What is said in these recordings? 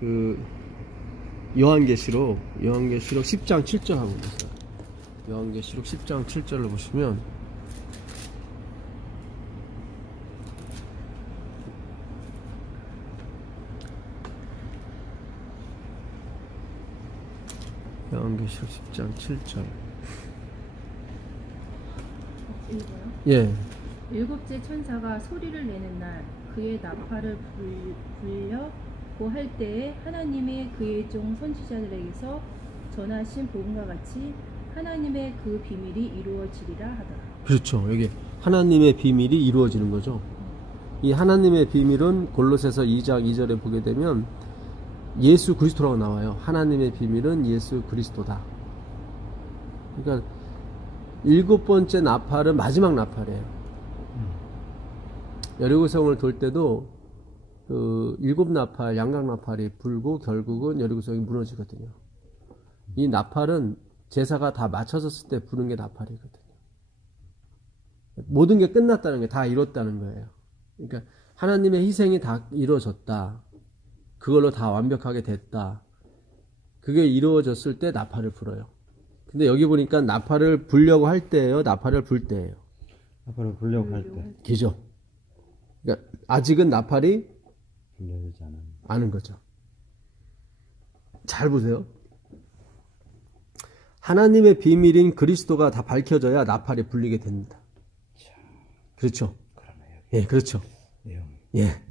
그 요한계시록 10장 7절 하고 있어요. 요한계시록 10장 7절을 보시면 요한계시록 10장 7절. 읽어요? 예. 일곱째 천사가 소리를 내는 날 그의 나팔을 불려 고할 때에 하나님의 그의 종 선지자들에게서 전하신 복음과 같이 하나님의 그 비밀이 이루어지리라 하더라. 그렇죠. 여기 하나님의 비밀이 이루어지는 거죠. 이 하나님의 비밀은 골로새서 2장 2절에 보게 되면 예수 그리스도라고 나와요. 하나님의 비밀은 예수 그리스도다. 그러니까 일곱 번째 나팔은 마지막 나팔이에요. 여리고성을 돌 때도 그 일곱 나팔, 양각 나팔이 불고 결국은 여리고성이 무너지거든요. 이 나팔은 제사가 다 맞춰졌을 때 부는 게 나팔이거든요. 모든 게 끝났다는 게 다 이뤘다는 거예요. 그러니까 하나님의 희생이 다 이루어졌다. 그걸로 다 완벽하게 됐다. 그게 이루어졌을 때 나팔을 불어요. 근데 여기 보니까 나팔을 불려고 할 때예요, 나팔을 불 때예요. 나팔을 불려고 할 때. 기죠. 그러니까 아직은 나팔이 불려지지 않은 거죠. 잘 보세요. 하나님의 비밀인 그리스도가 다 밝혀져야 나팔이 불리게 됩니다. 그렇죠. 그러네요. 예, 그렇죠. 내용이. 예.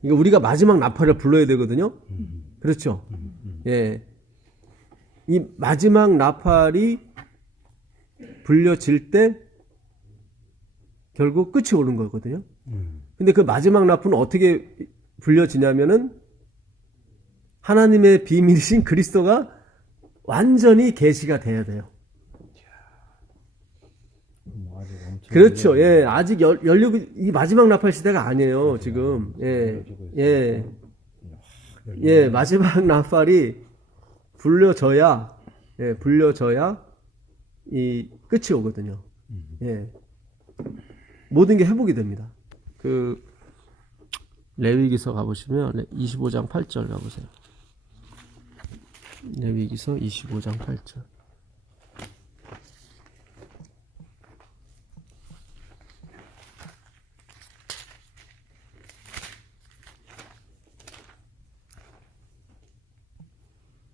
그러니까 우리가 마지막 나팔을 불러야 되거든요. 그렇죠. 예. 이 마지막 나팔이 불려질 때 결국 끝이 오는 거거든요. 근데 그 마지막 나팔은 어떻게 불려지냐면은 하나님의 비밀이신 그리스도가 완전히 계시가 돼야 돼요. 아직 엄청 그렇죠. 예. 아직 열리고 이 마지막 나팔 시대가 아니에요, 지금. 예. 예. 예, 마지막 나팔이 불려져야 이 끝이 오거든요. 예. 모든 게 회복이 됩니다. 그 레위기서 가보시면 25장 8절 가보세요. 레위기서 25장 8절.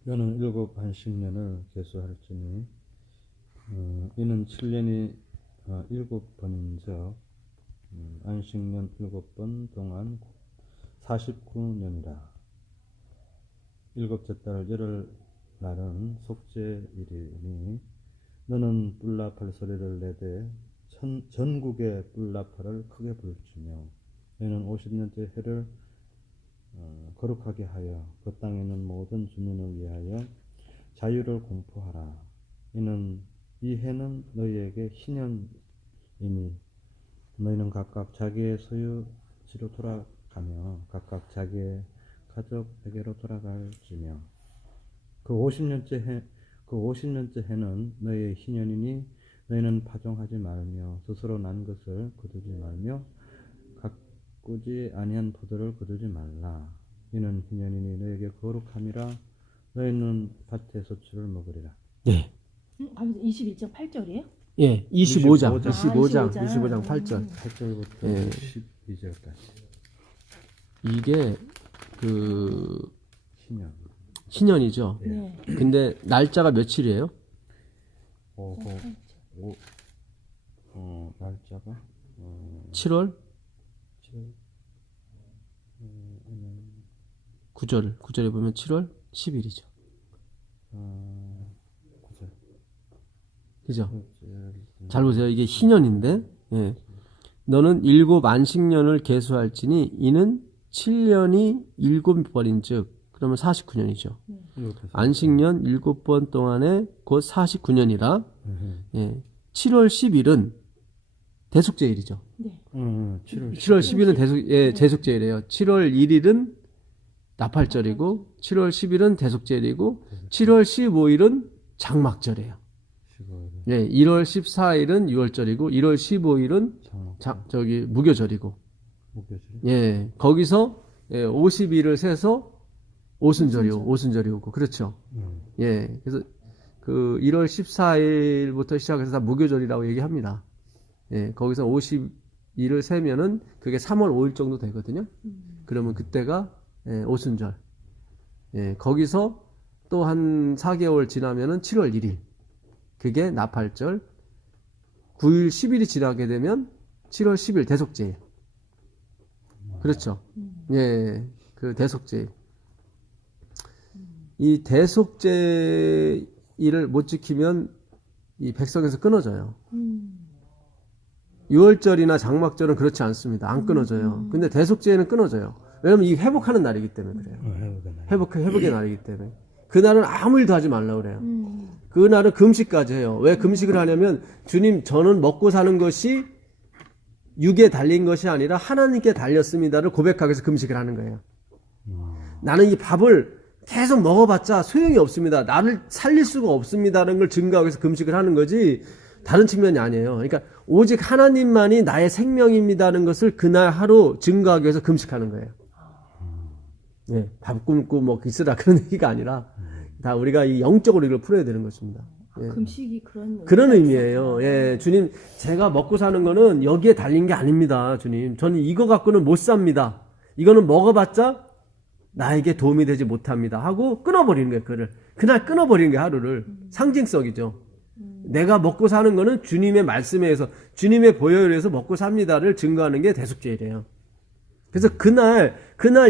너는 일곱 안식년을 계수할지니 이는 7년이 일곱 번인즉 안식년 일곱 번 동안 49년이라. 일곱째 달 열흘 날은 속죄일이니 너는 뿔나팔 소리를 내되 전국의 뿔나팔을 크게 불지며 너는 50년째 해를 거룩하게 하여 그 땅에 있는 모든 주민을 위하여 자유를 공포하라. 이는 이 해는 너희에게 희년이니 너희는 각각 자기의 소유지로 돌아가며 각각 자기의 가족에게로 돌아갈지며 그 50년째 해는 너희의 희년이니 너희는 파종하지 말며 스스로 난 것을 거두지 말며 가꾸지 아니한 포도를 거두지 말라. 이는 희년이니 너희에게 거룩함이라. 너희는 밭의 소출을 먹으리라. 예. 21장 8절이에요? 예. 25장 25장. 8절. 8절부터 예. 12절까지. 이게 그 희년. 희년이죠. 네. 근데 날짜가 며칠이에요? 날짜가 7월 7월 9절에 보면 7월 10일이죠. 9절. 그죠? 잘 보세요. 이게 희년인데, 예. 너는 일곱 안식년을 계수할지니 이는 7년이 일곱 번인즉 그러면 49년이죠. 안식년 일곱 번 동안에 곧 49년이라. 예. 7월 10일은 대속제일이죠. 네. 7월 10일은 대속제일이에요. 7월 1일은 나팔절이고 7월 10일은 대속제일이고 7월 15일은 장막절이에요. 예, 1월 14일은 6월절이고 1월 15일은 무교절이고. 목요일. 예, 거기서 50일을 세서 오순절이 오고. 그렇죠. 예. 그래서 그 1월 14일부터 시작해서 다 무교절이라고 얘기합니다. 예. 거기서 50일을 세면은 그게 3월 5일 정도 되거든요. 그러면 그때가 예, 오순절. 예. 거기서 또 한 4개월 지나면은 7월 1일. 그게 나팔절. 9일, 10일이 지나게 되면 7월 10일 대속제일. 그렇죠. 예. 그 대속제일. 이 대속제일을 못 지키면 이 백성에서 끊어져요. 6월절이나 장막절은 그렇지 않습니다. 안 끊어져요. 근데 대속제일은 끊어져요. 왜냐면 이 회복하는 날이기 때문에 그래요. 회복의 날이기 때문에. 그날은 아무 일도 하지 말라고 그래요. 그날은 금식까지 해요. 왜 금식을 하냐면 주님 저는 먹고 사는 것이 육에 달린 것이 아니라 하나님께 달렸습니다를 고백하기 위해서 금식을 하는 거예요. 나는 이 밥을 계속 먹어봤자 소용이 없습니다. 나를 살릴 수가 없습니다라는 걸 증거하기 위해서 금식을 하는 거지 다른 측면이 아니에요. 그러니까 오직 하나님만이 나의 생명입니다는 것을 그날 하루 증거하기 위해서 금식하는 거예요. 네, 밥 굶고 뭐 있으라 그런 얘기가 아니라 다 우리가 이 영적으로 이걸 풀어야 되는 것입니다. 예. 금식이 그런 의미예요. 예, 주님 제가 먹고 사는 거는 여기에 달린 게 아닙니다. 주님 저는 이거 갖고는 못 삽니다. 이거는 먹어봤자 나에게 도움이 되지 못합니다 하고 끊어버리는 거예요. 그날 끊어버리는 게 하루를 상징성이죠. 내가 먹고 사는 거는 주님의 말씀에 의해서 주님의 보혈에 의해서 먹고 삽니다를 증거하는 게 대속죄이래요. 그래서 그날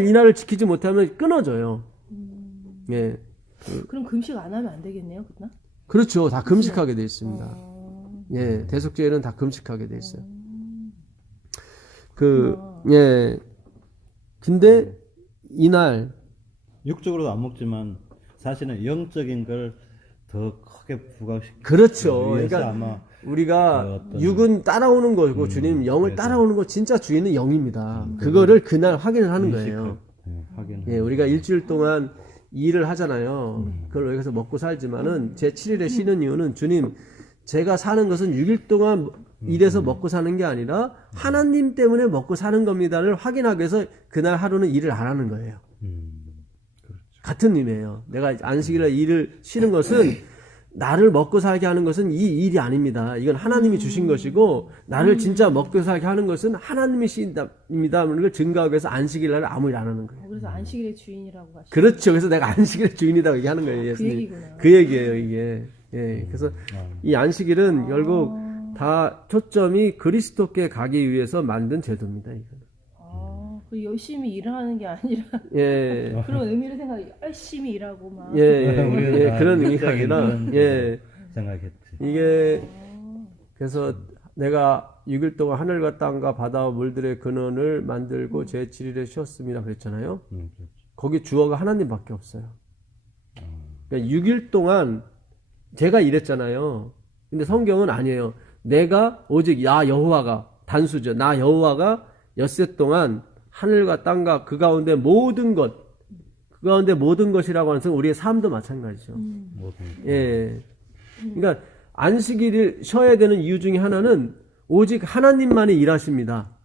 이날을 지키지 못하면 끊어져요. 예. 그럼 금식 안 하면 안 되겠네요, 그날? 그렇죠. 다 금식하게 돼 있습니다. 예, 대속죄는 다 금식하게 돼 있어요. 예. 근데 이날 육적으로도 안 먹지만 사실은 영적인 걸 더 크게 부각시키기 그렇죠. 위해서 그러니까 아마 우리가 어떤 육은 따라오는 거고 주님 영을 따라오는 거 진짜 주인은 영입니다. 그거를 그날 확인을 하는 거예요. 확인. 예, 우리가 일주일 동안 일을 하잖아요. 그걸 여기서 먹고 살지만은 제 7일에 쉬는 이유는 주님 제가 사는 것은 6일 동안 일해서 먹고 사는 게 아니라 하나님 때문에 먹고 사는 겁니다를 확인하기 위해서 그날 하루는 일을 안 하는 거예요. 같은 의미예요. 내가 안식일에 일을 쉬는 것은 나를 먹고 살게 하는 것은 이 일이 아닙니다. 이건 하나님이 주신 것이고 나를 진짜 먹고 살게 하는 것은 하나님이 신입니다. 걸 증거하기 위해서 안식일날 아무 일 안 하는 거예요. 그래서 안식일의 주인이라고 하시죠. 그렇죠. 그래서 내가 안식일의 주인이라고 얘기하는 거예요. 예수님. 그 얘기구나. 그 얘기예요, 이게. 예. 그래서 이 안식일은 결국 다 초점이 그리스도께 가기 위해서 만든 제도입니다. 이거는. 그 열심히 일을 하는 게 아니라 예. 그런 의미로 생각해 열심히 일하고 막 예, 그런 의미가 아니라 예. 생각했지. 이게 그래서 내가 6일 동안 하늘과 땅과 바다와 물들의 근원을 만들고 제7일에 쉬었습니다 그랬잖아요. 그렇죠. 거기 주어가 하나님밖에 없어요. 그러니까 6일 동안 제가 일했잖아요. 근데 성경은 아니에요. 내가 오직 나 여호와가 단수죠. 나 여호와가 엿새 동안 하늘과 땅과 그 가운데 모든 것, 그 가운데 모든 것이라고 하는 것은 우리의 삶도 마찬가지죠. 예. 그러니까 안식일을 쉬어야 되는 이유 중에 하나는 오직 하나님만이 일하십니다.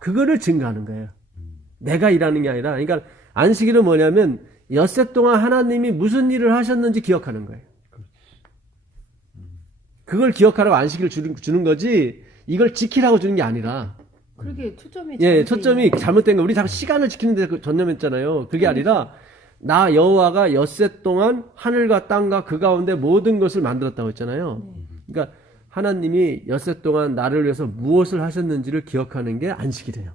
그거를 증거하는 거예요. 내가 일하는 게 아니라, 그러니까 안식일은 뭐냐면 엿새 동안 하나님이 무슨 일을 하셨는지 기억하는 거예요. 그걸 기억하라고 안식일을 주는 거지, 이걸 지키라고 주는 게 아니라. 그렇게 초점이 예, 초점이 잘못된 거. 우리 다 시간을 지키는 데 전념했잖아요. 그게 아니라 나 여호와가 엿새 동안 하늘과 땅과 그 가운데 모든 것을 만들었다고 했잖아요. 그러니까 하나님이 엿새 동안 나를 위해서 무엇을 하셨는지를 기억하는 게 안식이래요.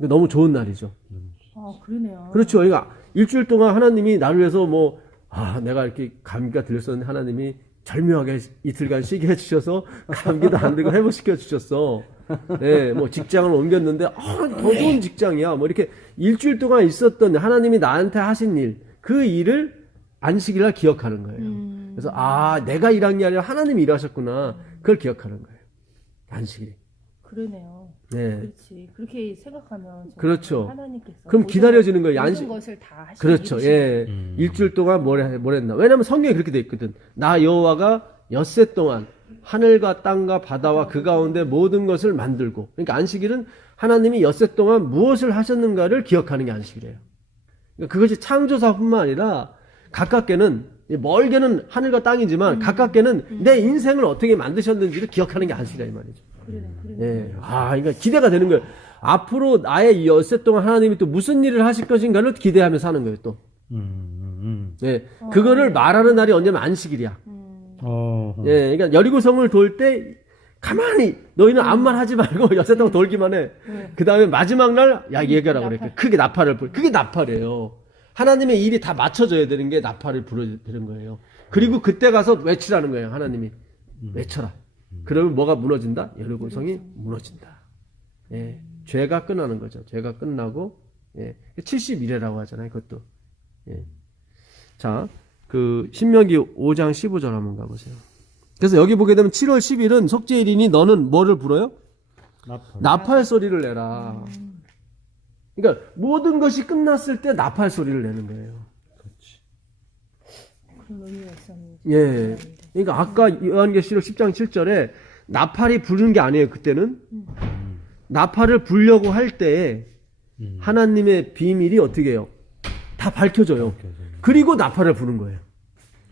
너무 좋은 날이죠. 그러네요. 그렇죠. 그러니까 일주일 동안 하나님이 나를 위해서 내가 이렇게 감기가 들렸었는데 하나님이 절묘하게 이틀간 쉬게 해주셔서 감기도 안 들고 회복시켜 주셨어. 네, 직장을 옮겼는데 더 좋은 직장이야. 이렇게 일주일 동안 있었던 하나님이 나한테 하신 일, 그 일을 안식일날 기억하는 거예요. 그래서 내가 일한 게 아니라 하나님이 일하셨구나. 그걸 기억하는 거예요. 안식일이. 그러네요. 네. 그렇지. 그렇게 생각하면 그렇죠. 하나님께서 그럼 기다려지는 거예요. 모든 것을 다 하시는 그렇죠. 예. 일주일 동안 뭘 했나? 왜냐면 성경에 그렇게 돼 있거든. 나 여호와가 엿새 동안 하늘과 땅과 바다와 그 가운데 모든 것을 만들고. 그러니까 안식일은 하나님이 엿새 동안 무엇을 하셨는가를 기억하는 게 안식일이에요. 그러니까 그것이 창조사뿐만 아니라 가깝게는 멀게는 하늘과 땅이지만 가깝게는 내 인생을 어떻게 만드셨는지를 기억하는 게 안식이다 이 말이죠. 예. 그러니까 기대가 되는 거예요. 앞으로 나의 엿새 동안 하나님이 또 무슨 일을 하실 것인가를 기대하며 사는 거예요, 또. 예. 그거를 말하는 날이 언제면 안식일이야. 예. 그러니까 여리고성을 돌 때 가만히 너희는 아무 말 하지 말고 엿새 동안 돌기만 해. 그 다음에 마지막 날, 야, 얘기하라고 그래. 크게 나팔을 불. 그게 나팔이에요. 하나님의 일이 다 맞춰져야 되는 게 나팔을 불어드리는 거예요. 그리고 그때 가서 외치라는 거예요. 하나님이. 외쳐라. 그러면 뭐가 무너진다? 여리고성이 무너진다. 예. 죄가 끝나는 거죠. 죄가 끝나고, 예. 70일이라고 하잖아요. 그것도. 예. 자, 그, 신명기 5장 15절 한번 가보세요. 그래서 여기 보게 되면 7월 10일은 속죄일이니 너는 뭐를 불어요? 나팔 소리를 내라. 그러니까 모든 것이 끝났을 때 나팔 소리를 내는 거예요. 그런 의미가 있었는지. 예. 그러니까 아까 요한계시록 10장 7절에 나팔이 부르는 게 아니에요. 그때는 나팔을 불려고 할 때에 하나님의 비밀이 어떻게 해요? 다 밝혀져요. 그리고 나팔을 부는 거예요.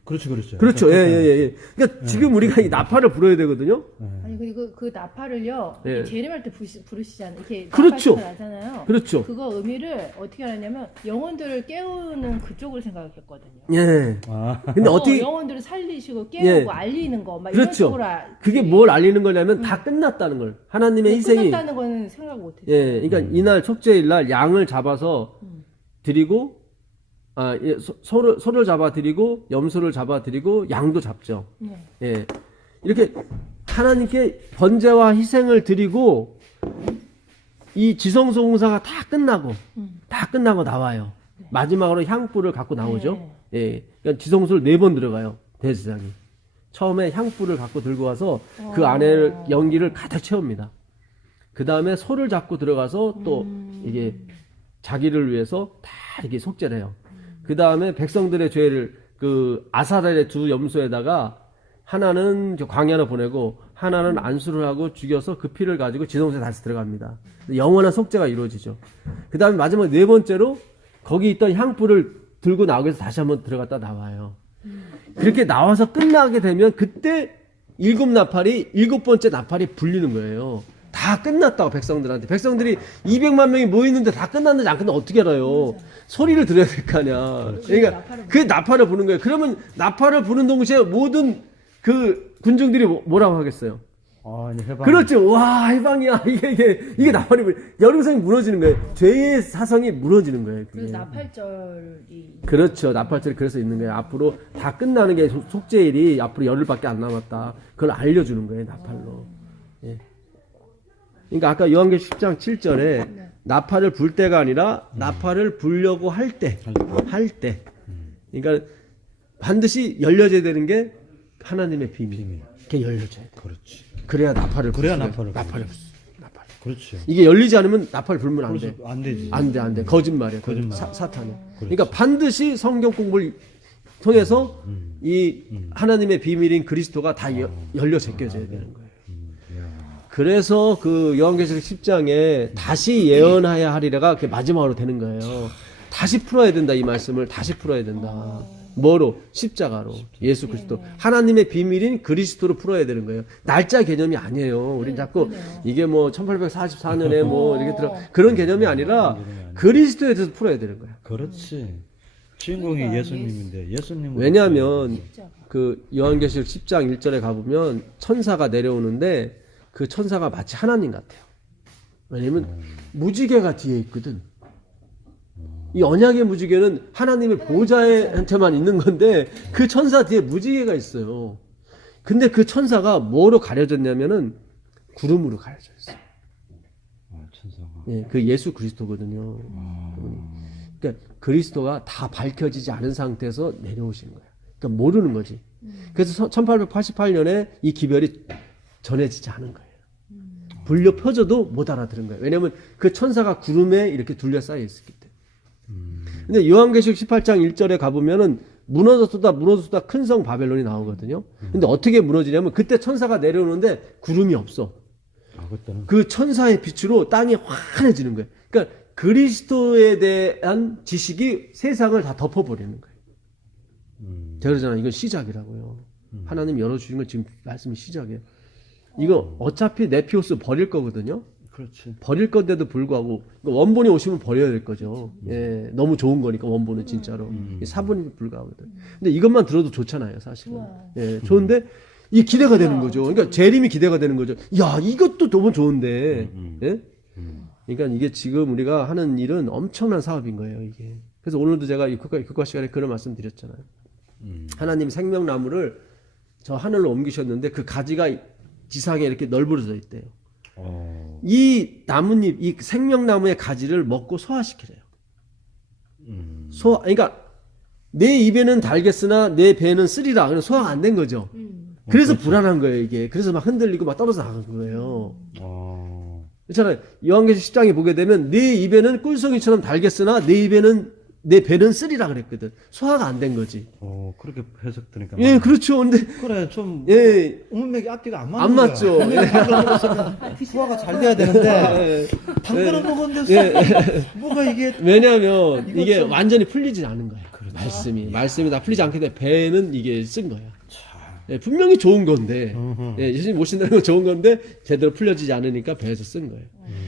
그렇죠. 그렇죠. 예. 그러니까 지금 우리가 이 나팔을 불어야 되거든요. 아니 그리고 그 나팔을요 예. 재림할 때 부르시잖아요. 이렇게 그렇죠. 나팔 나잖아요. 그렇죠. 그거 의미를 어떻게 알았냐면 영혼들을 깨우는 그쪽을 생각했거든요. 예. 근데 어떻게 영혼들을 살리시고 깨우고 예. 알리는 거, 막 그렇죠. 이런 쪽으로 그게 뭘 알리는 거냐면 다 끝났다는 걸. 하나님의 희생이. 끝났다는 거는 생각 못했어요. 예. 그러니까 이날 속죄일 날 양을 잡아서 드리고 소를 잡아 드리고 염소를 잡아 드리고 양도 잡죠. 예. 이렇게 하나님께 번제와 희생을 드리고 이 지성소 공사가 다 끝나고 나와요. 마지막으로 향불을 갖고 나오죠. 예. 그러니까 지성소를 4번 들어가요. 대제사장이. 처음에 향불을 갖고 들고 와서 그 안에 연기를 가득 채웁니다. 그 다음에 소를 잡고 들어가서 또 이게 자기를 위해서 다 이렇게 속죄를 해요. 그 다음에 백성들의 죄를 그 아사렐의 2 염소에다가 하나는 광야로 보내고 하나는 안수를 하고 죽여서 그 피를 가지고 지성소에 다시 들어갑니다. 영원한 속죄가 이루어지죠. 그 다음에 마지막 4번째로 거기 있던 향불을 들고 나오기 위해서 다시 한번 들어갔다 나와요. 그렇게 나와서 끝나게 되면 그때 7번째 나팔이 불리는 거예요. 다 끝났다고 백성들한테. 백성들이 200만 명이 모이는데 다 끝났는지 안 끝났는지 어떻게 알아요? 소리를 들어야 될 거 아니야. 그러니까 그 나팔을 부는 거예요. 그러면 나팔을 부는 동시에 모든 그 군중들이 뭐라고 하겠어요? 이제 해방. 그렇죠. 와, 해방이야. 이게 나팔이 여리고성이 무너지는 거예요. 죄의 사성이 무너지는 거예요. 그게. 그래서 나팔절이 그렇죠. 나팔절이 그래서 있는 거예요. 앞으로 다 끝나는 게 속죄일이 앞으로 열흘밖에 안 남았다. 그걸 알려주는 거예요. 나팔로. 예. 그러니까 아까 요한계시록 10장 7절에 나팔을 불 때가 아니라 나팔을 불려고 할 때. 그러니까 반드시 열려져야 되는 게 하나님의 비밀. 그게 열려져야 돼. 그렇지. 그래야 나팔을 그래야 불 나팔을 나팔을 그렇죠. 이게 열리지 않으면 나팔 불면 안 돼. 안 되지. 안 돼. 거짓말이야. 거짓말. 사탄이. 그러니까 반드시 성경 공부를 통해서 이 하나님의 비밀인 그리스도가 다 열려 제껴져야 되는 거예요. 그래서 그 요한계시록 10장에 다시 예언하여야 하리라가 그게 마지막으로 되는 거예요. 다시 풀어야 된다. 이 말씀을 다시 풀어야 된다. 뭐로? 십자가로. 예수 그리스도. 하나님의 비밀인 그리스도로 풀어야 되는 거예요. 날짜 개념이 아니에요. 우린 자꾸 이게 뭐 1844년에 뭐 이렇게 들어 그런 개념이 아니라 그리스도에 대해서 풀어야 되는 거야. 그렇지. 주인공이 예수님인데 예수님. 왜냐하면 그 요한계시록 10장 1절에 가보면 천사가 내려오는데 그 천사가 마치 하나님 같아요. 왜냐면 무지개가 뒤에 있거든. 이 언약의 무지개는 하나님의 보호자한테만 있는 건데 그 천사 뒤에 무지개가 있어요. 근데 그 천사가 뭐로 가려졌냐면은 구름으로 가려져 있어요. 천사가. 예, 그 예수 그리스도거든요. 그러니까 그리스도가 다 밝혀지지 않은 상태에서 내려오신 거예요. 그러니까 모르는 거지. 그래서 1888년에 이 기별이 전해지지 않은 거예요. 불려 펴져도 못 알아들은 거예요. 왜냐하면 그 천사가 구름에 이렇게 둘러싸여 있었기 때문에. 근데 요한계시록 18장 1절에 가보면은 무너졌다 큰 성 바벨론이 나오거든요. 근데 어떻게 무너지냐면 그때 천사가 내려오는데 구름이 없어. 그 천사의 빛으로 땅이 환해지는 거예요. 그러니까 그리스도에 대한 지식이 세상을 다 덮어버리는 거예요. 제가 그러잖아요. 이건 시작이라고요. 하나님 열어주신 건 지금 말씀이 시작이에요. 이거 어차피 네피오스 버릴 거거든요. 그렇지. 버릴 건데도 불구하고 원본이 오시면 버려야 될 거죠. 예, 너무 좋은 거니까 원본은 진짜로 사본이 불가하거든. 근데 이것만 들어도 좋잖아요, 사실은. 좋아. 예, 좋은데 이 기대가 되는 거죠. 그러니까 재림이 기대가 되는 거죠. 야, 이것도 너무 좋은데. 예? 그러니까 이게 지금 우리가 하는 일은 엄청난 사업인 거예요, 이게. 그래서 오늘도 제가 이 국가 시간에 그런 말씀 드렸잖아요. 하나님 생명나무를 저 하늘로 옮기셨는데 그 가지가 지상에 이렇게 널브러져 있대요. 이 나뭇잎, 이 생명나무의 가지를 먹고 소화시키래요. 그러니까 내 입에는 달겠으나 내 배는 쓰리라. 그래서 소화가 안 된 거죠. 그래서 불안한 거예요, 이게. 그래서 막 흔들리고 막 떨어져 나간 거예요. 그렇잖아요. 요한계시록 10장에 보게 되면 내 입에는 꿀송이처럼 달겠으나 내 배는 쓰리라 그랬거든. 소화가 안 된 거지. 그렇게 해석되니까. 예, 그렇죠. 근데 그래, 좀, 예, 음맥이 앞뒤가 안 맞는 안 거야. 맞죠. 소화가 잘 돼야 되는데, 당근을 먹었는데, 뭐가 이게. 왜냐하면 이거 이게 좀- 완전히 풀리지 않은 거야. 말씀이 다 풀리지 않게 돼. 배는 이게 쓴 거야. 예, 분명히 좋은 건데, 예, 예수님 모신다는 건 좋은 건데 제대로 풀려지지 않으니까 배에서 쓴 거예요.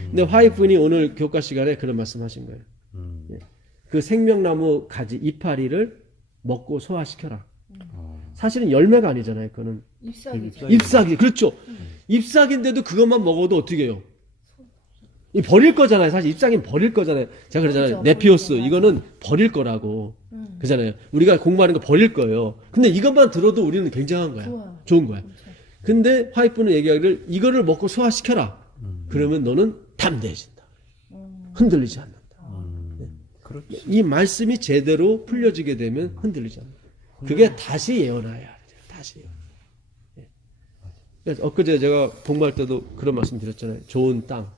근데 화이트분이 오늘 교과 시간에 그런 말씀하신 거예요. 예, 그 생명나무 가지 이파리를 먹고 소화시켜라. 사실은 열매가 아니잖아요. 그거는 잎사귀죠. 잎사귀. 그렇죠. 잎사귀인데도 그것만 먹어도 어떻게 해요? 이 버릴 거잖아요. 사실 잎사귀는 버릴 거잖아요. 제가 그러잖아요. 그렇죠. 네피오스 버리죠. 이거는 버릴 거라고. 그잖아요. 우리가 공부하는 거 버릴 거예요. 근데 이것만 들어도 우리는 굉장한 거야. 좋아. 좋은 거야. 그렇죠. 근데 화이트는 얘기하기를 이거를 먹고 소화시켜라. 그러면 너는 담대해진다. 흔들리지 않는다. 그렇지. 이 말씀이 제대로 풀려지게 되면 흔들리지 않는다. 그게 다시 예언하여야 돼요. 다시. 예. 그래서 엊그제 제가 복무할 때도 그런 말씀 드렸잖아요. 좋은 땅.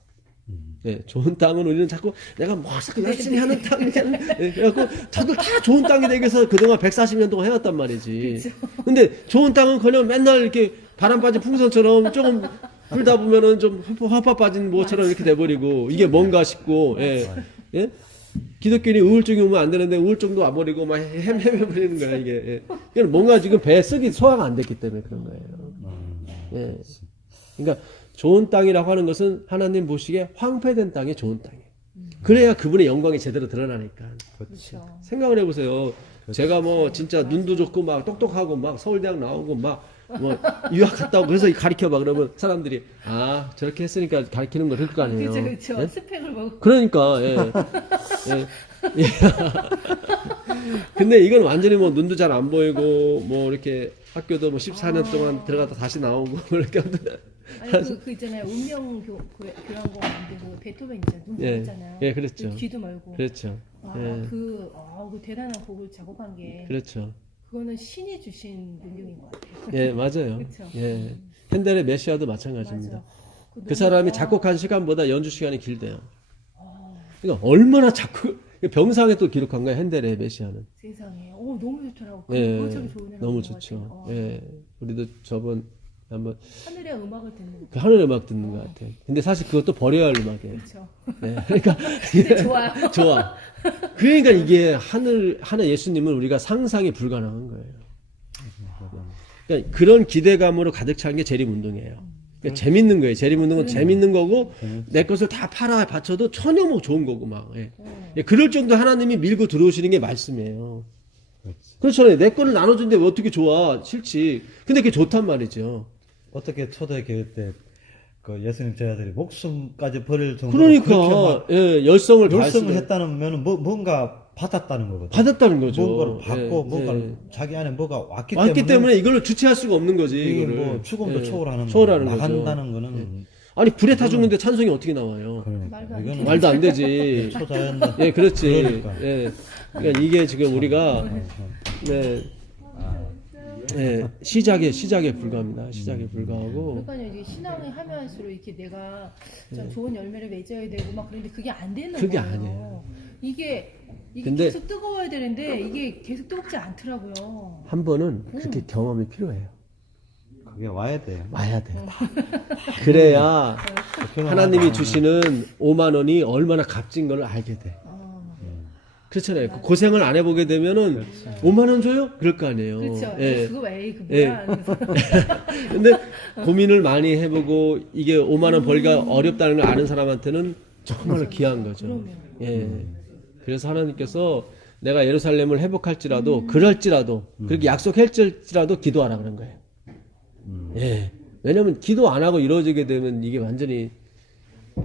네, 좋은 땅은 우리는 자꾸 내가 뭐 자꾸 열심히 하는 땅, 그래갖고 다들 다 좋은 땅이 되기 위해서 그동안 140년 동안 해왔단 말이지. 근데 좋은 땅은커녕 맨날 이렇게 바람 빠진 풍선처럼 조금 불다 보면은 좀 화파 빠진 뭐처럼 이렇게 돼버리고 이게 뭔가 싶고, 예, 예? 기독교인이 우울증이 오면 안 되는데 우울증도 와버리고 막 헤매버리는 거야 이게. 예. 이건 뭔가 지금 배에 썩이 소화가 안 됐기 때문에 그런 거예요. 예. 그러니까. 좋은 땅이라고 하는 것은 하나님 보시기에 황폐된 땅이 좋은 땅이에요. 그래야 그분의 영광이 제대로 드러나니까. 그렇죠. 생각을 해보세요. 제가 뭐 진짜 눈도 좋고 막 똑똑하고 막 서울대학 나오고 막 뭐 유학 갔다 오고 그래서 가르쳐봐 그러면 사람들이 아 저렇게 했으니까 가르치는 거 그럴 거 아니에요. 그렇죠. 예? 스펙을 먹고. 그러니까 예. 예. 근데 이건 완전히 뭐 눈도 잘 안 보이고 뭐 이렇게 학교도 뭐 14년 동안 들어갔다 다시 나오고 이렇게 아니 그 있잖아요. 교향곡 만들고 베토벤 있잖아요. 눈 예. 보잖아요. 예, 그렇죠. 귀도 말고. 그렇죠. 예. 그 대단한 곡을 작업한 게 그렇죠. 그거는 신이 주신 능력인 것 같아요. 예, 맞아요. 그쵸. 예. 핸델의 메시아도 마찬가지입니다. 맞아. 그 사람이 작곡한 시간보다 연주 시간이 길대요. 그러니까 얼마나 작곡, 병상에 또 기록한 거예요, 핸델의 메시아는. 세상에. 너무 좋더라고. 예, 그것처럼 좋은 애가 너무 없는 것 좋죠. 같아요. 예. 우리도 저번 한번 하늘의 음악을 듣는 거. 그 하늘 음악 듣는 것 같아요. 근데 사실 그것도 버려야 할 음악이에요. 그렇죠. 예. 그러니까 근데 좋아요. 좋아. 그러니까 이게 하늘 예수님은 우리가 상상이 불가능한 거예요. 그러니까 그런 기대감으로 가득 찬 게 재림운동이에요. 그러니까 재밌는 거예요. 재림운동은 재밌는 거고 내 것을 다 팔아 바쳐도 전혀 뭐 좋은 거고 막. 예. 예, 그럴 정도 하나님이 밀고 들어오시는 게 말씀이에요. 그렇잖아요. 내 거를 나눠준데 왜 어떻게 좋아? 싫지. 근데 그게 좋단 말이죠. 어떻게 초대교회 때, 그 예수님 제자들이 목숨까지 버릴 정도로. 그러니까 예, 열성을 다했으면 했다는 면은 뭔가 받았다는 거거든. 받았다는 거죠. 뭔가를 받고, 예, 뭔가를 예. 자기 안에 뭐가 왔기 때문에 이걸로 주체할 수가 없는 거지. 이게 이거를. 뭐 죽음도 예. 초월하는 거죠. 나간다는 거는. 아니 불에 타 죽는데 찬송이 어떻게 나와요? 그러니까 말도 안 이거는 말도 안 되지. 초자연. 예, 그렇지. 그러니까. 예. 그러니까 이게 지금 우리가 네, 시작에 불과합니다. 시작에 불과하고. 그러니까 이게 신앙을 하면 할수록 이렇게 내가 좀 좋은 열매를 맺어야 되고 막 그런데 그게 안 되는 그게 거예요. 아니에요. 이게 근데 계속 뜨거워야 되는데 이게 계속 뜨겁지 않더라고요. 한 번은 그렇게 경험이 필요해요. 그게 와야 돼요. 와야 돼. 그래야 그렇게 하나님이 하면 주시는 5만 원이 얼마나 값진 걸 알게 돼. 그렇잖아요. 그 고생을 안 해보게 되면은 5만 원 줘요? 그럴 거 아니에요. 그렇죠. 예. 그거 왜 그 예. 뭐야? 근데 고민을 많이 해보고 이게 5만 원 벌기가 어렵다는 걸 아는 사람한테는 정말로 귀한 거죠. 그럼요. 예. 그래서 하나님께서 내가 예루살렘을 회복할지라도 그럴지라도 그렇게 약속할지라도 기도하라 그런 거예요. 예. 왜냐면 기도 안 하고 이루어지게 되면 이게 완전히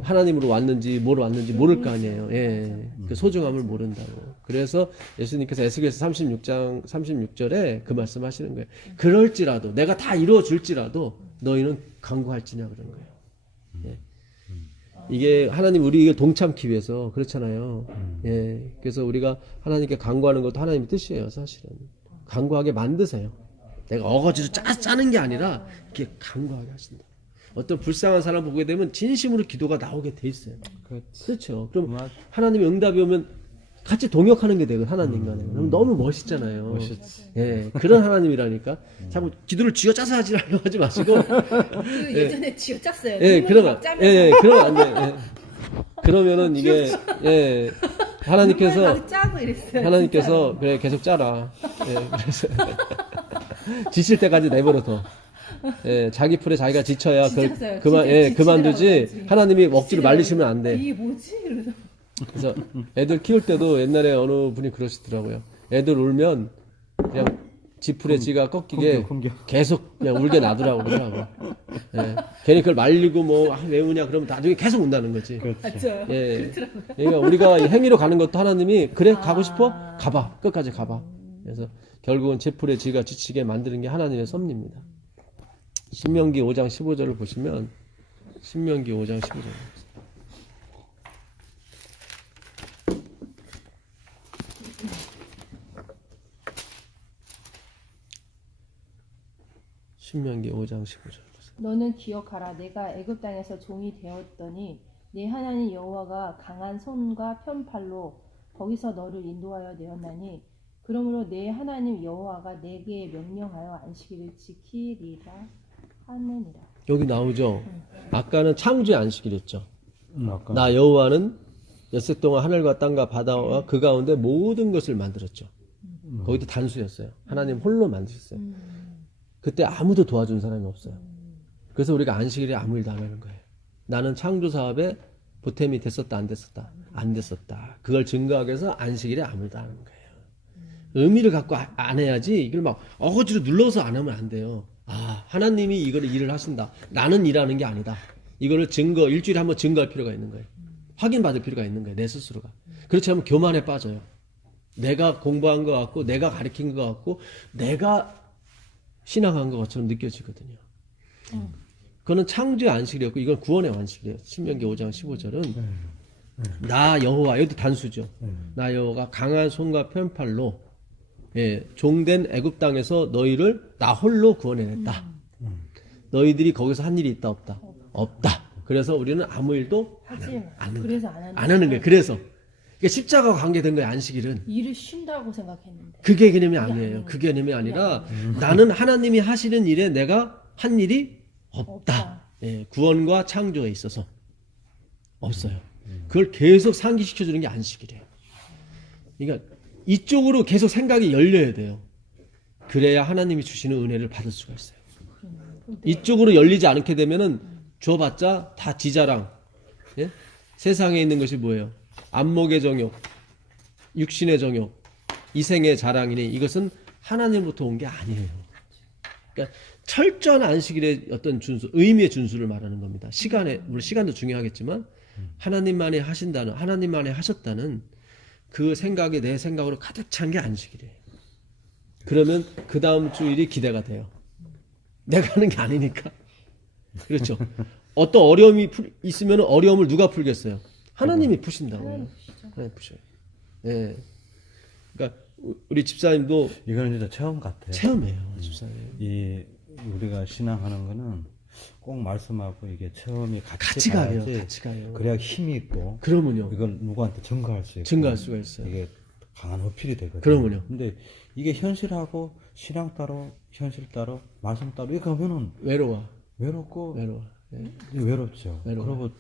하나님으로 왔는지 뭐로 왔는지 모를 거 아니에요. 예. 그 소중함을 모른다고. 그래서 예수님께서 에스겔서 36장 36절에 그 말씀 하시는 거예요. 그럴지라도 내가 다 이루어 줄지라도 너희는 간구할지냐 그런 거예요. 예. 이게 하나님 우리 이걸 동참기 위해서 그렇잖아요. 예. 그래서 우리가 하나님께 간구하는 것도 하나님의 뜻이에요, 사실은. 간구하게 만드세요. 내가 어거지로 짜는 게 아니라 이렇게 간구하게 하신다. 어떤 불쌍한 사람 보게 되면 진심으로 기도가 나오게 돼 있어요. 그렇죠. 그럼 하나님의 응답이 오면 같이 동역하는 게 되고 하나님과는 그럼 너무 멋있잖아요. 예, 그런 하나님이라니까. 자꾸 기도를 쥐어짜서 하려고 하지 마시고. 그 예전에 쥐어짰어요. 예, 그러면 그러면 안 돼. 예. 그러면은 이게 예 하나님께서 짜고 이랬어요. 하나님께서 그래 계속 짜라. 예, 그래서 지칠 때까지 내버려둬. 예, 자기 풀에 자기가 지쳐야 지쳤어요. 그만두지. 지치더라고요. 하나님이 억지로 말리시면 안 돼. 이게 뭐지? 이러면서. 그래서 애들 키울 때도 옛날에 어느 분이 그러시더라고요. 애들 울면 그냥 지풀에 지가 꺾이게 공격. 계속 그냥 울게 놔두라고 그러더라고요. 예, 괜히 그걸 말리고 뭐 왜 우냐 그러면 나중에 계속 운다는 거지. 맞죠. 예, 그러니까 우리가 이 행위로 가는 것도 하나님이 그래 가고 싶어 가봐 끝까지 가봐. 그래서 결국은 지풀에 지가 지치게 만드는 게 하나님의 섭리입니다. 신명기 5장 15절을 보시면 신명기 5장 15절. 신명기 5장 15절. 너는 기억하라. 내가 애굽 땅에서 종이 되었더니 내 하나님 여호와가 강한 손과 편팔로 거기서 너를 인도하여 내었나니 그러므로 내 하나님 여호와가 내게 명령하여 안식일을 지키리라 하느니라. 여기 나오죠. 아까는 창조의 안식일이었죠. 아까 나 여호와는 엿새 동안 하늘과 땅과 바다와 그 가운데 모든 것을 만들었죠. 거기도 단수였어요. 하나님 홀로 만드셨어요. 그때 아무도 도와준 사람이 없어요. 그래서 우리가 안식일에 아무 일도 안 하는 거예요. 나는 창조 사업에 보탬이 됐었다 안 됐었다 안 됐었다. 그걸 증거하기 위해서 안식일에 아무 일도 안 하는 거예요. 의미를 갖고 안 해야지 이걸 막 어거지로 눌러서 안 하면 안 돼요. 아, 하나님이 이걸 일을 하신다. 나는 일하는 게 아니다. 이거를 일주일에 한번 증거할 필요가 있는 거예요. 확인받을 필요가 있는 거예요. 내 스스로가. 그렇지 않으면 교만에 빠져요. 내가 공부한 것 같고 내가 가르친 것 같고 내가 신앙한 것처럼 느껴지거든요. 그거는 창조의 안식이었고 이건 구원의 안식이에요. 신명기 5장 15절은 나 여호와, 여기도 단수죠. 나 여호와가 강한 손과 편팔로 종된 애굽 땅에서 너희를 나 홀로 구원해냈다. 너희들이 거기서 한 일이 있다 없다? 없다. 그래서 우리는 아무 일도 그래서 안 하는 거예요. 그래서 그러니까 십자가와 관계된 거예요. 안식일은. 일을 쉰다고 생각했는데. 그게 개념이 아니에요. 그 개념이 아니라 나는 하나님이 하시는 일에 내가 한 일이 없다. 예, 구원과 창조에 있어서 없어요. 그걸 계속 상기시켜주는 게 안식일이에요. 그러니까 이쪽으로 계속 생각이 열려야 돼요. 그래야 하나님이 주시는 은혜를 받을 수가 있어요. 이쪽으로 열리지 않게 되면은 줘봤자 다 지자랑. 예? 세상에 있는 것이 뭐예요? 안목의 정욕, 육신의 정욕, 이생의 자랑이니 이것은 하나님으로부터 온 게 아니에요. 그러니까 철저한 안식일의 어떤 준수, 의미의 준수를 말하는 겁니다. 물론 시간도 중요하겠지만 하나님만이 하신다는, 하나님만이 하셨다는 그 생각이 내 생각으로 가득 찬 게 안식일이에요. 그러면 그 다음 주일이 기대가 돼요. 내가 하는 게 아니니까. 그렇죠. 어떤 어려움이 있으면 어려움을 누가 풀겠어요? 하나님이 푸신다고요. 하나님 푸셔요. 예. 그러니까 우리 집사님도 이거는 진짜 체험 같아요. 체험이에요, 집사님. 이 우리가 신앙하는 거는 꼭 말씀하고 이게 체험이 같이 가요. 같이 가요. 그래야 힘이 있고. 그러면요. 이걸 누구한테 증거할 수 있고. 증거할 수가 있어요. 이게 강한 어필이 되거든요. 그러면요. 근데 이게 현실하고 신앙 따로, 현실 따로, 말씀 따로 이렇게 하면은 외롭고 예. 외롭죠. 외로워요. 그리고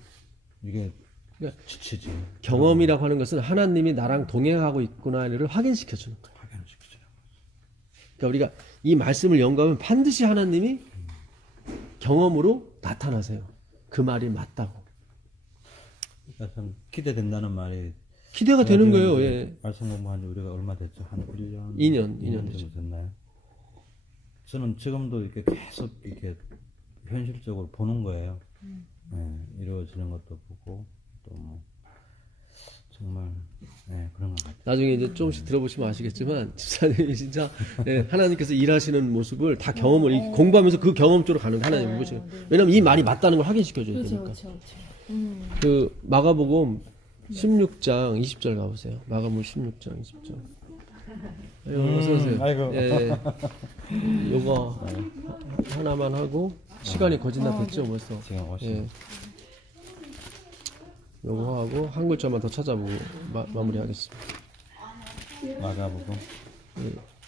이게 그러니까 지치지. 경험이라고 하는 것은 하나님이 나랑 동행하고 있구나를 확인시켜 주는 거예요. 확인시키죠. 그러니까 우리가 이 말씀을 연구하면 반드시 하나님이 경험으로 나타나세요. 그 말이 맞다고. 그러니까 참 기대된다는 말이 기대가 되는 거예요. 예. 말씀 공부한 지 우리가 얼마 됐죠? 한 1년? 2년 정도 됐죠. 됐나요? 저는 지금도 이렇게 계속 이렇게 현실적으로 보는 거예요. 예, 이루어지는 것도 보고 또 뭐 정말 그런 것 같아요. 나중에 이제 조금씩 들어보시면 아시겠지만 집사님이 진짜 예, 하나님께서 일하시는 모습을 다 경험을 공부하면서 그 경험 쪽으로 가는 하나님을 보시고 왜냐면 이 말이 맞다는 걸 확인시켜 줘야 그렇죠, 되니까. 그렇죠, 그렇죠. 그 마가복음 16장 20절 가보세요. 마가복음 16장 20절. 어서 오세요. 아이고. 예. 요거 하나만 하고 시간이 거진 다 됐죠 벌써. 지금 오신 예. 요거 하고 한 글자만 더 찾아보고 마무리하겠습니다. 마가복음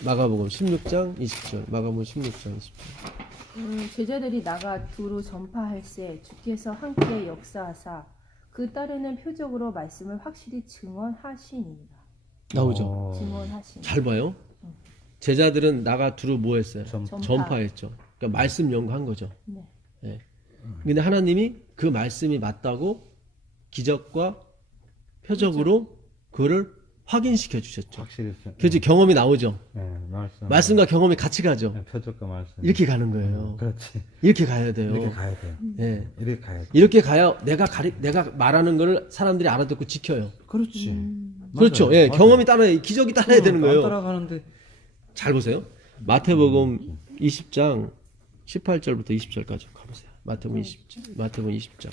마가복음 16장 20절. 마가복음 16장 20절. 제자들이 나가 두루 전파할세 주께서 함께 역사하사 그 따르는 표적으로 말씀을 확실히 증언하시니라. 나오죠. 증언하시니. 잘 봐요. 제자들은 나가 두루 뭐 했어요? 전파. 전파했죠. 그러니까 말씀 연구한 거죠. 네. 예. 근데 하나님이 그 말씀이 맞다고 기적과 표적으로 그거를 확인시켜 주셨죠. 확실히 그래서 경험이 나오죠. 말씀과 경험이 같이 가죠. 표적과 말씀 이렇게 가는 거예요. 그렇지. 이렇게 가야 돼요. 이렇게 가야 돼요. 예. 이렇게 가야 돼. 이렇게 가야 내가 말하는 거를 사람들이 알아듣고 지켜요. 그렇지. 그렇죠. 맞아요. 예, 맞아요. 경험이 따라야 기적이 따라야 되는 안 거예요. 따라가는데 잘 보세요. 마태복음 20장 18절부터 20절까지 가보세요. 마태복음 20장. 마태복음 20장.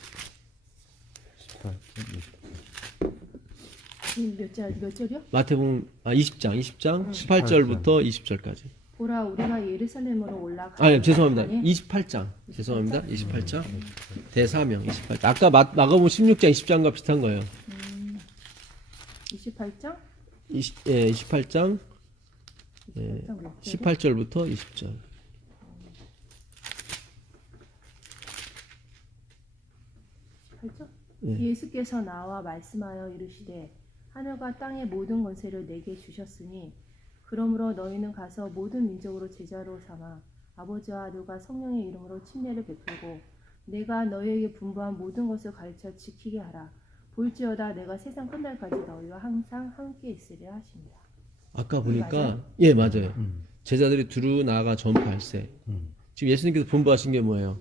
18절, 몇 절이요? 마태복음 20장 18절부터 20절까지. 보라 우리가 예루살렘으로 올라가. 아니, 죄송합니다. 28장. 죄송합니다. 28장. 대사명 28장. 아까 마가복음 16장 20장과 비슷한 거예요. 28장? 28장 18절부터 20절. 8절? 예. 예수께서 나와 말씀하여 이르시되 하늘과 땅의 모든 권세를 내게 주셨으니 그러므로 너희는 가서 모든 민족으로 제자로 삼아 아버지와 아들과 성령의 이름으로 침례를 베풀고 내가 너희에게 분부한 모든 것을 가르쳐 지키게 하라. 볼지어다 내가 세상 끝날까지 너희와 항상 함께 있으리라 하십니다. 아까 보니까 맞아요? 예, 맞아요. 제자들이 두루 나아가 전파할세. 지금 예수님께서 분부하신 게 뭐예요?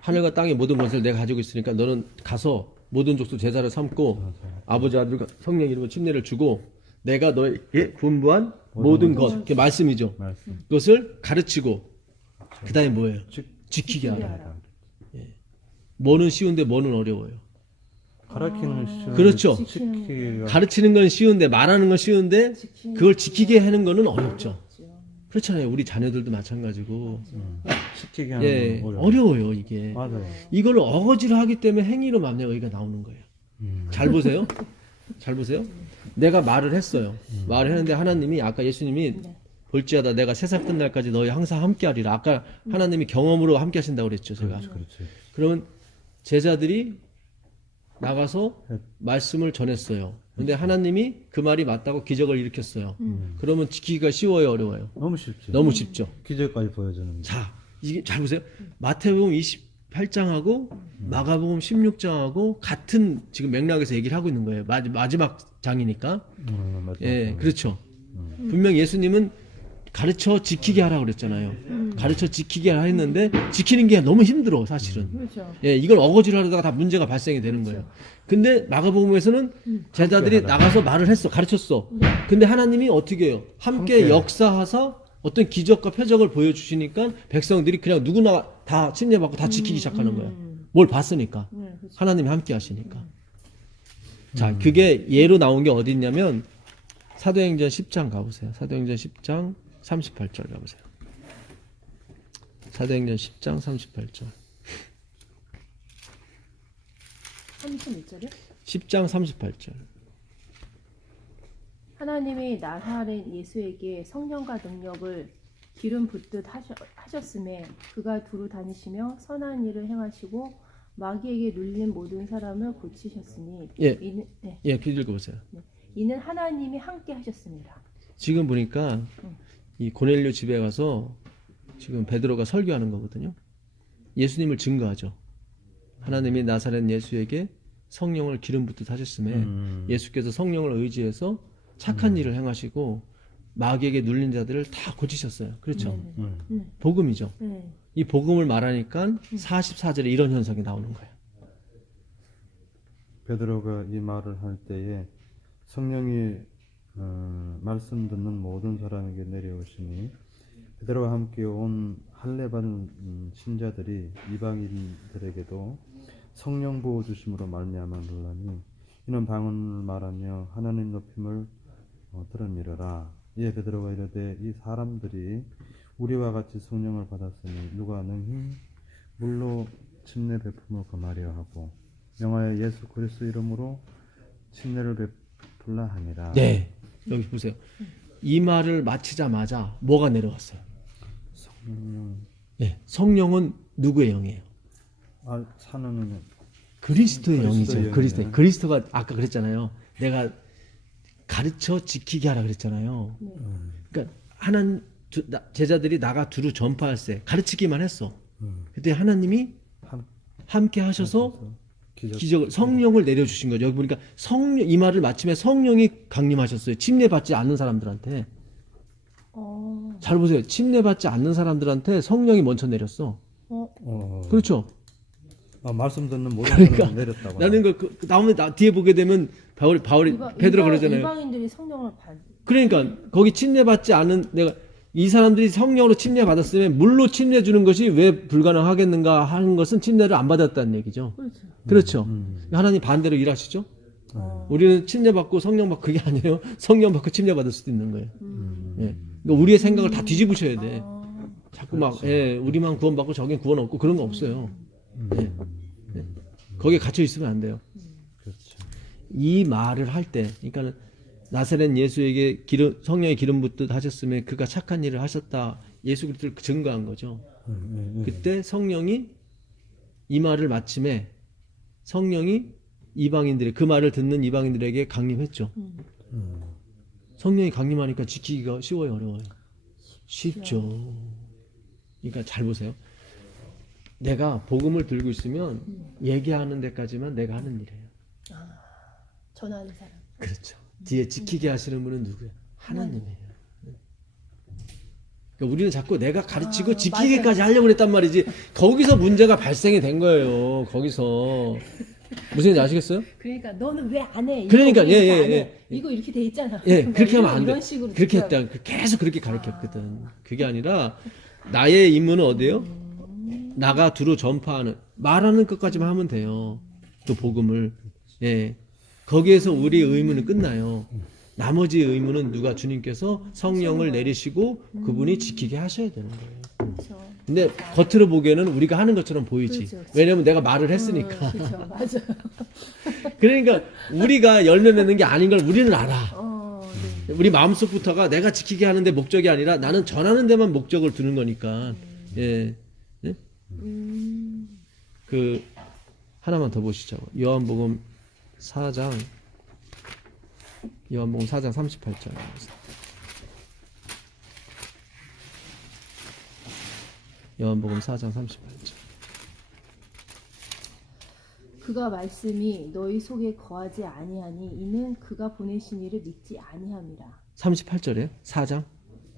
하늘과 땅의 모든 것을 내가 가지고 있으니까 너는 가서 모든 족속 제자를 삼고 아버지 아들과 성령 이름으로 침례를 주고 내가 너에게 분부한 모든 것, 그게 말씀이죠. 말씀. 그것을 가르치고 그 다음에 뭐예요? 지키게 하라. 뭐는 쉬운데 뭐는 어려워요. 가르치는 시간. 그렇죠. 지키기가 가르치는 건 쉬운데 말하는 건 쉬운데 그걸 지키게 하는 거는 어렵죠. 그렇잖아요. 우리 자녀들도 마찬가지고. 지키게 하는 예, 건 어려워요 이게. 맞아요. 이걸 어거지로 하기 때문에 행위로 맘내가 여기가 나오는 거예요. 잘 보세요. 잘 보세요. 내가 말을 했어요. 말을 했는데 하나님이 아까 예수님이 볼지어다 내가 세상 끝날까지 너희 항상 함께하리라. 아까 하나님이 경험으로 함께 하신다고 그랬죠. 제가. 그렇지. 그러면 제자들이 나가서 말씀을 전했어요. 근데 하나님이 그 말이 맞다고 기적을 일으켰어요. 그러면 지키기가 쉬워요, 어려워요? 너무 쉽지. 너무 쉽죠. 기적까지 보여주는. 자, 이게 잘 보세요. 마태복음 28장하고 마가복음 16장하고 같은 지금 맥락에서 얘기를 하고 있는 거예요. 마지막 장이니까. 맞죠. 예, 그렇죠. 분명 예수님은 가르쳐 지키게 하라고 그랬잖아요. 가르쳐 지키게 하라 했는데 지키는 게 너무 힘들어, 사실은. 그렇죠. 예, 이걸 어거지로 하다가 다 문제가 발생이 되는 거예요. 근데 마가복음에서는 제자들이 나가서 말을 했어, 가르쳤어. 근데 하나님이 어떻게 해요? 함께 역사하사 어떤 기적과 표적을 보여주시니까 백성들이 그냥 누구나 다 침례받고 다 지키기 시작하는 거예요. 뭘 봤으니까. 그렇죠. 하나님이 함께 하시니까. 자, 그게 예로 나온 게 어디 있냐면 사도행전 10장 가보세요. 사도행전 10장 38절 가보세요. 사도행전 10장 38절. 31절이요? 10장 38절. 하나님이 나사렛 예수에게 성령과 능력을 기름 붓듯 하셨음에 그가 두루 다니시며 선한 일을 행하시고 마귀에게 눌린 모든 사람을 고치셨으니 예. 이는, 네, 예, 그 읽어보세요. 이는 하나님이 함께 하셨습니다. 지금 보니까 이 고넬료 집에 가서 지금 베드로가 설교하는 거거든요. 예수님을 증거하죠. 하나님이 나사렛 예수에게 성령을 기름 붓듯 하셨음에 예수께서 성령을 의지해서 착한 일을 행하시고 마귀에게 눌린 자들을 다 고치셨어요. 그렇죠? 복음이죠. 네. 이 복음을 말하니까 44절에 이런 현상이 나오는 거예요. 베드로가 이 말을 할 때에 성령이 말씀 듣는 모든 사람에게 내려오시니 베드로와 함께 온 할례 받은 신자들이 이방인들에게도 성령 부어 주심으로 말미암아 놀라니 이는 방언을 말하며 하나님 높임을 들으미러라. 이에 베드로가 이르되 이 사람들이 우리와 같이 성령을 받았으니 누가 능히 물로 침례 베품을 금하려 하고 명하여 예수 그리스도 이름으로 침례를 베풀라 하니라. 네, 여기 보세요. 이 말을 마치자마자 뭐가 내려왔어요? 성령 네, 성령은 누구의 영이에요? 사는 그리스도의 그리스도의 영이죠. 그리스도. 영이네. 그리스도가 아까 그랬잖아요. 내가 가르쳐 지키게 하라 그랬잖아요. 그러니까 제자들이 나가 두루 전파할세 가르치기만 했어. 그때 하나님이 함께 하셔서 기적을 성령을 내려주신 거죠. 여기 보니까 성령 이 말을 마침에 성령이 강림하셨어요. 침례 받지 않는 사람들한테. 잘 보세요. 침례 받지 않는 사람들한테 성령이 먼저 내렸어. 그렇죠. 말씀 듣는 모든 그러니까 사람을 내렸다고. 나는 나오면 뒤에 보게 되면 바울이 베드로 그러잖아요. 이방인들이 성령을 받. 그러니까 거기 침례 받지 않은 내가 이 사람들이 성령으로 침례 받았으면 물로 침례 주는 것이 왜 불가능하겠는가 하는 것은 침례를 안 받았다는 얘기죠. 그렇죠. 하나님 반대로 일하시죠. 우리는 침례 받고 성령 받고 그게 아니에요. 성령 받고 침례 받을 수도 있는 거예요. 예. 그러니까 우리의 생각을 다 뒤집으셔야 돼. 자꾸 막 예, 우리만 구원받고 저긴 구원 없고 그런 거 없어요. 예. 예. 거기에 갇혀 있으면 안 돼요. 그렇죠. 이 말을 할 때, 그러니까 나사렛 예수에게 성령의 기름 붓듯 하셨으면 그가 착한 일을 하셨다. 예수 그리스도를 증거한 거죠. 그때 성령이 이 말을 마침에 성령이 이방인들의 그 말을 듣는 이방인들에게 강림했죠. 성령이 강림하니까 지키기가 쉬워요, 어려워요? 쉽죠. 그러니까 잘 보세요. 내가 복음을 들고 있으면 얘기하는 데까지만 내가 하는 일이에요. 전하는 사람. 그렇죠. 뒤에 지키게 하시는 분은 누구예요? 하나님이에요. 그러니까 우리는 자꾸 내가 가르치고 지키기까지 하려고 했단 말이지. 거기서 문제가 발생이 된 거예요. 거기서 무슨 얘기인지 아시겠어요? 그러니까 너는 왜 안 해? 그러니까 예. 이거 이렇게 돼 있잖아. 예, 뭐 그렇게 하면 안 돼. 이런 식으로 그렇게 진짜. 했다. 계속 그렇게 가르쳤거든. 그게 아니라 나의 임무는 어디예요? 나가 두루 전파하는 말하는 것까지만 하면 돼요. 또 복음을 예. 거기에서 우리의 의무는 끝나요. 나머지 의무는 누가 주님께서 성령을 내리시고 그분이 지키게 하셔야 되는 거예요. 그렇죠. 근데 겉으로 보기에는 우리가 하는 것처럼 보이지. 그렇죠. 왜냐면 내가 말을 했으니까. 그렇죠. 맞아요. 그러니까 우리가 열매 맺는 게 아닌 걸 우리는 알아. 네. 우리 마음속부터가 내가 지키게 하는데 목적이 아니라 나는 전하는 데만 목적을 두는 거니까. 예. 예? 그 하나만 더 보시죠. 요한복음 4장 38절. 요한복음 4장 38절. 그가 말씀이 너희 속에 거하지 아니하니 이는 그가 보내신 이를 믿지 아니함이라. 38절이에요? 4장?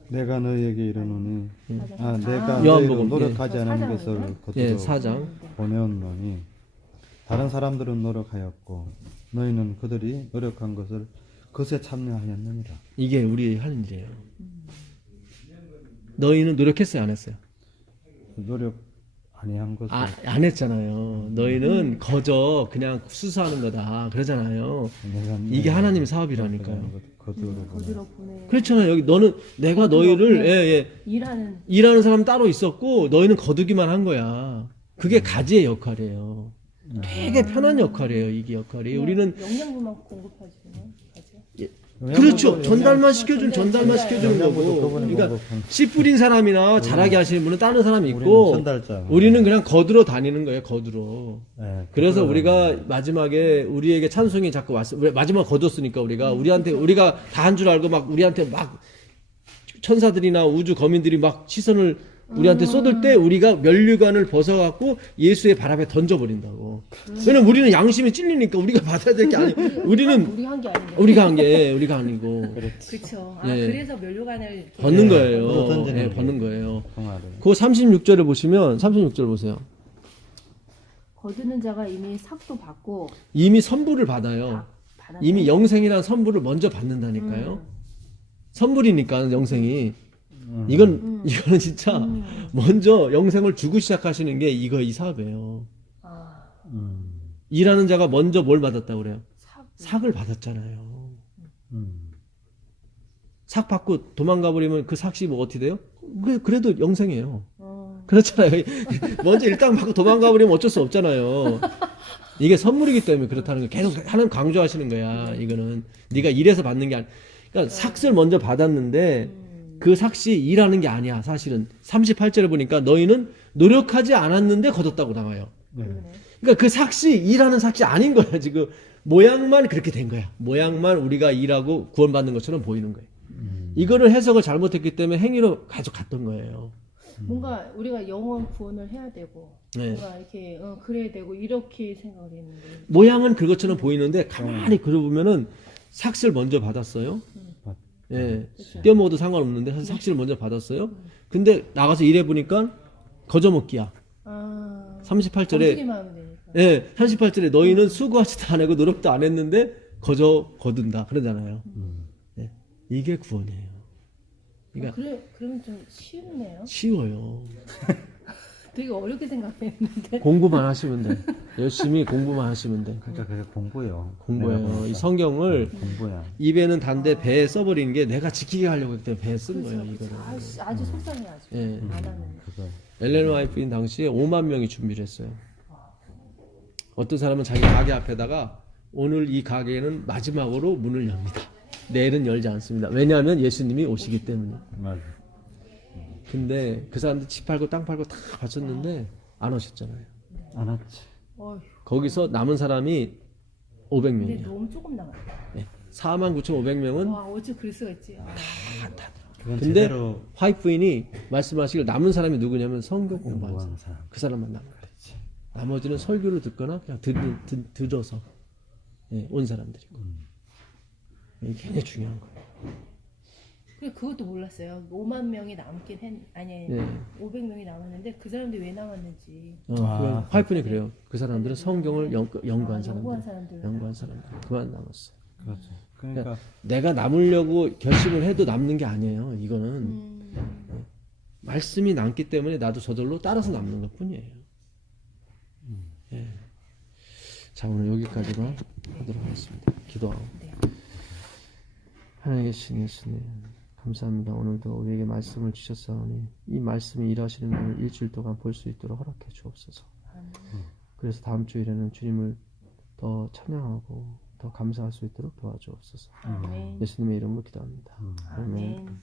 내가 너희에게 이르노니 내가 요한복음, 너희로 노력하지 예. 않은 사장인가요? 것을 예, 거두어 4장. 보내었노니 다른 사람들은 노력하였고 너희는 그들이 노력한 것을 그것에 참여하였느니라. 이게 우리 하는 일이에요. 너희는 노력했어요, 안 했어요? 노력 아니한 것을 안 했잖아요. 너희는 거저 그냥 수수하는 거다. 그러잖아요. 이게 하나님의 사업이라니까요. 거기로 보내. 그렇잖아요. 여기 너는 내가 너희를 일하는 사람 따로 있었고 너희는 거두기만 한 거야. 그게 가지의 역할이에요. 되게 편한 역할이에요. 이게 역할이. 우리는 영양분만 공급해주는 거죠. 그렇죠. 전달만 시켜준 전달만 시켜주는 거고. 그분은 그러니까 뭐고, 씨 뿌린 사람이나 잘하게 하시는 분은 다른 사람이 우리는 있고 전달자. 우리는 그냥 거두러 다니는 거예요. 거두러. 네, 그래서 그거는 우리가 마지막에 우리에게 찬송이 자꾸 왔어. 마지막 거뒀으니까 우리가 다 한 줄 알고 막 우리한테 막 천사들이나 우주 거민들이 막 시선을 우리한테 쏟을 때 우리가 면류관을 벗어갖고 예수의 발 앞에 던져버린다고. 왜냐면 우리는 양심이 찔리니까 우리가 받아야 될 게 아니. 우리는 우리가 한 게 아닌데. 우리가 아니고 그렇죠. 아, 예. 그래서 면류관을 이렇게 벗는 거예요. 던지는 예, 거예요. 벗는 거예요. 통화를. 그 36절을 보시면 36절 보세요. 거두는 자가 이미 삭도 받고 이미 선물을 받아요. 받았네. 이미 영생이라는 선물을 먼저 받는다니까요. 선물이니까 영생이. 이거는 진짜 먼저 영생을 주고 시작하시는 게 이 사업이에요. 아, 일하는 자가 먼저 뭘 받았다고 그래요? 삭. 삭을 받았잖아요. 음. 삭 받고 도망가 버리면 그 삭이 뭐 어떻게 돼요? 그래도 영생이에요. 어. 그렇잖아요. 먼저 일당 받고 도망가 버리면 어쩔 수 없잖아요. 이게 선물이기 때문에 그렇다는 거 계속 하나님 강조하시는 거야. 이거는 네가 일해서 받는 게 아니. 그러니까 삭을 먼저 받았는데 그 삭이 일하는 게 아니야. 사실은 38절에 보니까 너희는 노력하지 않았는데 거뒀다고 나와요. 그러네. 그러니까 그 삭이 일하는 삭이 아닌 거야. 지금 모양만 그렇게 된 거야. 모양만 우리가 일하고 구원받는 것처럼 보이는 거예요. 이거를 해석을 잘못했기 때문에 행위로 계속 갔던 거예요. 뭔가 우리가 영원 구원을 해야 되고 네. 뭔가 이렇게 그래야 되고 이렇게 생각을 했는데 모양은 그것처럼 보이는데 가만히 그려보면은 삭을 먼저 받았어요. 예, 그쵸. 떼어먹어도 상관없는데 삭을 먼저 받았어요. 근데 나가서 일해보니까 거저먹기야. 아, 38절에 검증이만 하면 되니까. 예, 38절에 너희는 수고하지도 안 하고 노력도 안 했는데 거둔다 그러잖아요. 예, 이게 구원이에요. 그러니까 그러면 좀 쉬우네요. 쉬워요. 되게 어렵게 생각했는데. 공부만 하시면 돼. 열심히 공부만 하시면 돼. 그러니까 그게 공부예요. 공부예요. 내가 이 보니까. 성경을 공부야. 입에는 단데 배에 써버리는 게 내가 지키게 하려고 했기 때문에 배에 쓴 거예요. 이거를. 아주 속상해 아주. 예. 안 하는. 그거. 엘렌 화이트인 당시에 5만 명이 준비를 했어요. 어떤 사람은 자기 가게 앞에다가 오늘 이 가게는 마지막으로 문을 엽니다. 내일은 열지 않습니다. 왜냐하면 예수님이 오시기 때문에. 맞아. 근데 그 사람들 집 팔고 땅 팔고 다 바쳤는데 안 오셨잖아요. 안 왔지. 어휴. 거기서 남은 사람이 근데 500명이에요. 너무 조금 남았다. 49,500명은 와 어찌 그럴 수가 있지. 아. 그건 근데 제대로 화이트 부인이 말씀하시길 남은 사람이 누구냐면 성경 공부하는 사람. 공부하는 사람. 그 사람만 남은 거지. 나머지는 설교를 듣거나 그냥 들어서 온 사람들이고. 이게 굉장히 중요한 거예요. 그래 그것도 몰랐어요. 5만 명이 남긴 아니 네. 500명이 남았는데 그 사람들이 왜 남았는지. 그건 화이트 부인이 그래요. 그 사람들은 성경을 연구한 연구한 사람들. 사람들. 연구한 사람들. 그만 남았어요. 그렇죠. 그러니까 내가 남으려고 결심을 해도 남는 게 아니에요. 이거는 말씀이 남기 때문에 나도 저절로 따라서 남는 것 뿐이에요. 예. 자, 오늘 여기까지로 하도록 하겠습니다. 기도하고. 네. 하나님 계신 예수님, 감사합니다. 오늘도 우리에게 말씀을 주셨사오니 이 말씀이 일하시는 것을 일주일 동안 볼 수 있도록 허락해 주옵소서. 그래서 다음 주일에는 주님을 더 찬양하고 더 감사할 수 있도록 도와주옵소서. 아멘. 예수님의 이름으로 기도합니다. 아멘. 아멘.